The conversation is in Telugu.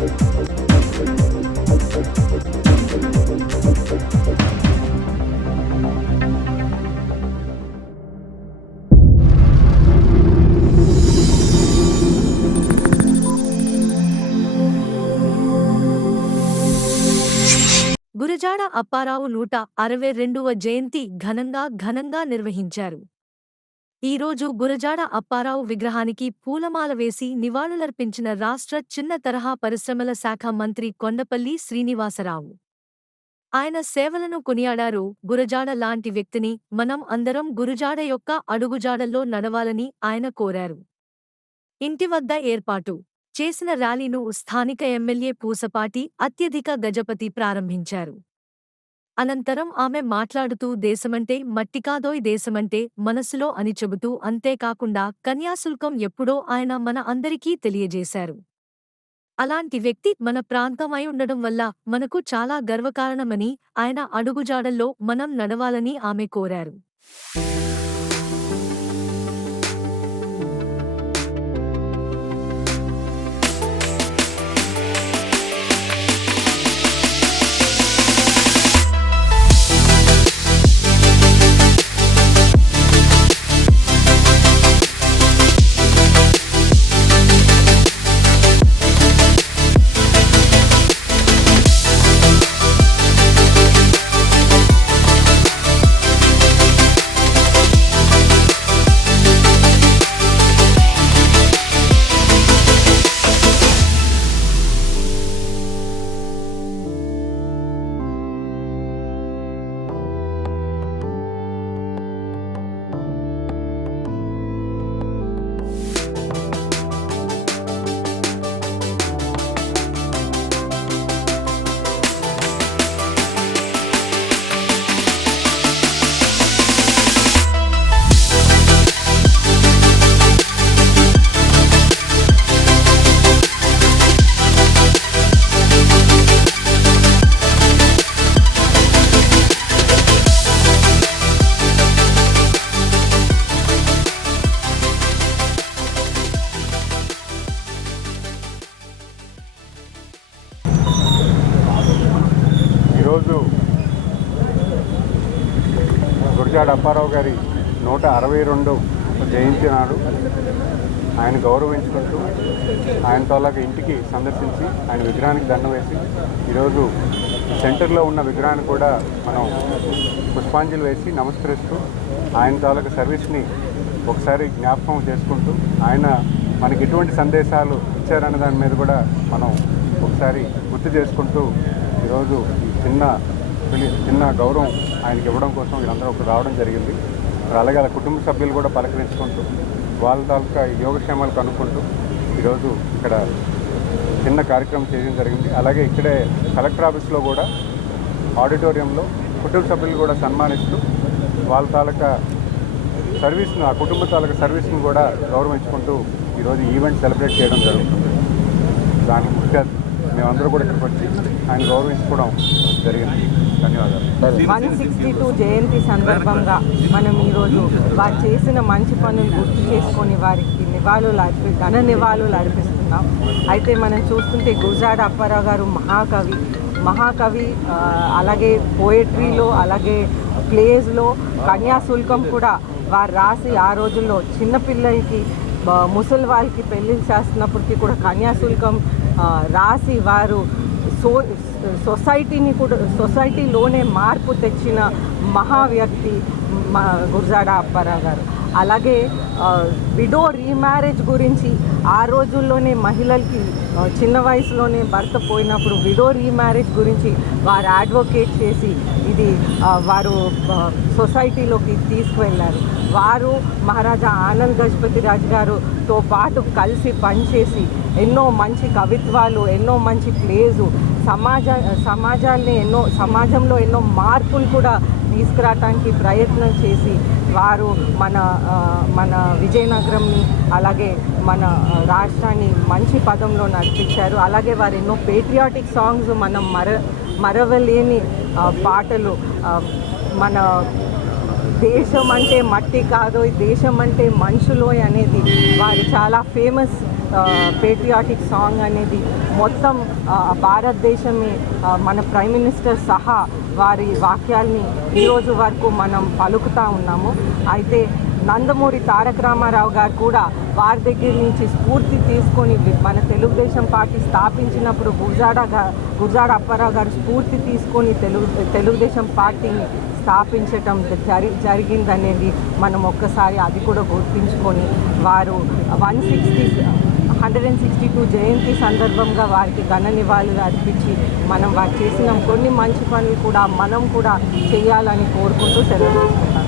గురజాడ అప్పారావు 162వ జయంతి ఘనంగా నిర్వహించారు. ఈరోజు గురజాడ అప్పారావు విగ్రహానికి పూలమాల వేసి నివాళులర్పించిన రాష్ట్ర చిన్న తరహా పరిశ్రమల శాఖ మంత్రి కొండపల్లి శ్రీనివాసరావు. ఆయన సేవలను కొనియాడారు. గురజాడ లాంటి వ్యక్తిని మనం అందరం గురజాడ యొక్క అడుగుజాడల్లో నడవాలని ఆయన కోరారు. ఇంటి వద్ద ఏర్పాటు చేసిన ర్యాలీను స్థానిక ఎమ్మెల్యే పూసపాటి అత్యధిక గజపతి ప్రారంభించారు. అనంతరం ఆమె మాట్లాడుతూ దేశమంటే మట్టికాదోయ్ దేశమంటే మనసులో అని చెబుతూ అంతేకాకుండా కన్యాశుల్కం ఎప్పుడో ఆయన మన అందరికీ తెలియజేశారు. అలాంటి వ్యక్తి మన ప్రాంతమై ఉండడం వల్ల మనకు చాలా గర్వకారణమని, ఆయన అడుగుజాడల్లో మనం నడవాలని ఆమె కోరారు. ఈరోజు గురజాడ అప్పారావు గారి 162 జయంతి నాడు ఆయన గౌరవించుకుంటూ ఆయన తాలూకా ఇంటికి సందర్శించి ఆయన విగ్రహానికి దండం వేసి ఈరోజు సెంటర్లో ఉన్న విగ్రహాన్ని కూడా మనం పుష్పాంజలి వేసి నమస్కరిస్తూ ఆయన తాలూకా సర్వీస్ని ఒకసారి జ్ఞాపకం చేసుకుంటూ ఆయన మనకి ఎటువంటి సందేశాలు ఇచ్చారన్న దాని మీద కూడా మనం ఒకసారి గుర్తు చేసుకుంటూ ఈరోజు చిన్న గౌరవం ఆయనకి ఇవ్వడం కోసం వీళ్ళందరూ ఒకరు రావడం జరిగింది. అలాగే వాళ్ళ కుటుంబ సభ్యులు కూడా పలకరించుకుంటూ వాళ్ళ తాలూకా యోగక్షేమాలు కనుక్కుంటూ ఈరోజు ఇక్కడ చిన్న కార్యక్రమం చేయడం జరిగింది. అలాగే ఇక్కడే కలెక్టర్ ఆఫీస్లో కూడా ఆడిటోరియంలో కుటుంబ సభ్యులు కూడా సన్మానిస్తూ వాళ్ళ తాలూకా సర్వీస్ను, ఆ కుటుంబ తాలూకా సర్వీస్ను కూడా గౌరవించుకుంటూ ఈరోజు ఈవెంట్ సెలబ్రేట్ చేయడం జరుగుతుంది. దానికి ముఖ్య మేమందరూ కూడా ఇక్కడికి వచ్చి ఆయన గౌరవించుకోవడం జరిగింది. ధన్యవాదాలు. 162 జయంతి సందర్భంగా మనం ఈరోజు వారు చేసిన మంచి పనులు గుర్తు చేసుకొని వారికి ఘన నివాళులు అర్పిస్తున్నాం. అయితే మనం చూస్తుంటే గురజాడ అప్పారావు గారు మహాకవి, అలాగే పోయట్రీలో, అలాగే ప్లేస్లో కన్యాశుల్కం కూడా వారు రాసి ఆ రోజుల్లో చిన్నపిల్లలకి, ముసలి వాళ్ళకి పెళ్ళిళ్ళు చేస్తున్నప్పటికీ కూడా కన్యాశుల్కం రాసి వారు సొసైటీలోనే మార్పు తెచ్చిన మహా వ్యక్తి గురజాడ అప్పారావు గారు. అలాగే విడో రీమ్యారేజ్ గురించి ఆ రోజుల్లోనే మహిళలకి చిన్న వయసులోనే భర్త పోయినప్పుడు విడో రీమ్యారేజ్ గురించి వారు అడ్వకేట్ చేసి ఇది వారు సొసైటీలోకి తీసుకువెళ్ళారు. వారు మహారాజా ఆనంద్ గజపతి రాజు గారుతో పాటు కలిసి పనిచేసి ఎన్నో మంచి కవిత్వాలు, ఎన్నో మంచి ప్లేసు, సమాజంలో ఎన్నో మార్పులు కూడా తీసుకురావడానికి ప్రయత్నం చేసి వారు మన విజయనగరంని, అలాగే మన రాష్ట్రాన్ని మంచి పదంలో నడిపించారు. అలాగే వారు ఎన్నో పేట్రియాటిక్ సాంగ్స్, మనం మరవలేని పాటలు, మన దేశం అంటే మట్టి కాదు, దేశం అంటే మనుషులోయ్ అనేది వారు చాలా ఫేమస్ పేట్రియాటిక్ సాంగ్ అనేది మొత్తం భారతదేశమే మన ప్రైమ్ మినిస్టర్ సహా వారి వాక్యాల్ని ఈరోజు వరకు మనం పలుకుతూ ఉన్నాము. అయితే నందమూరి తారక రామారావు గారు కూడా వారి దగ్గర నుంచి స్ఫూర్తి తీసుకొని మన తెలుగుదేశం పార్టీ స్థాపించినప్పుడు గురజాడ అప్పారావు గారు స్ఫూర్తి తీసుకొని తెలుగుదేశం పార్టీని స్థాపించటం జరిగిందనేది మనం ఒక్కసారి అది కూడా గుర్తించుకొని వారు 162 జయంతి సందర్భంగా వారికి ఘన నివాళులు అర్పించి మనం వారు చేసిన కొన్ని మంచి పనులు కూడా మనం కూడా చేయాలని కోరుకుంటూ సెలవు తీసుకుంటాం.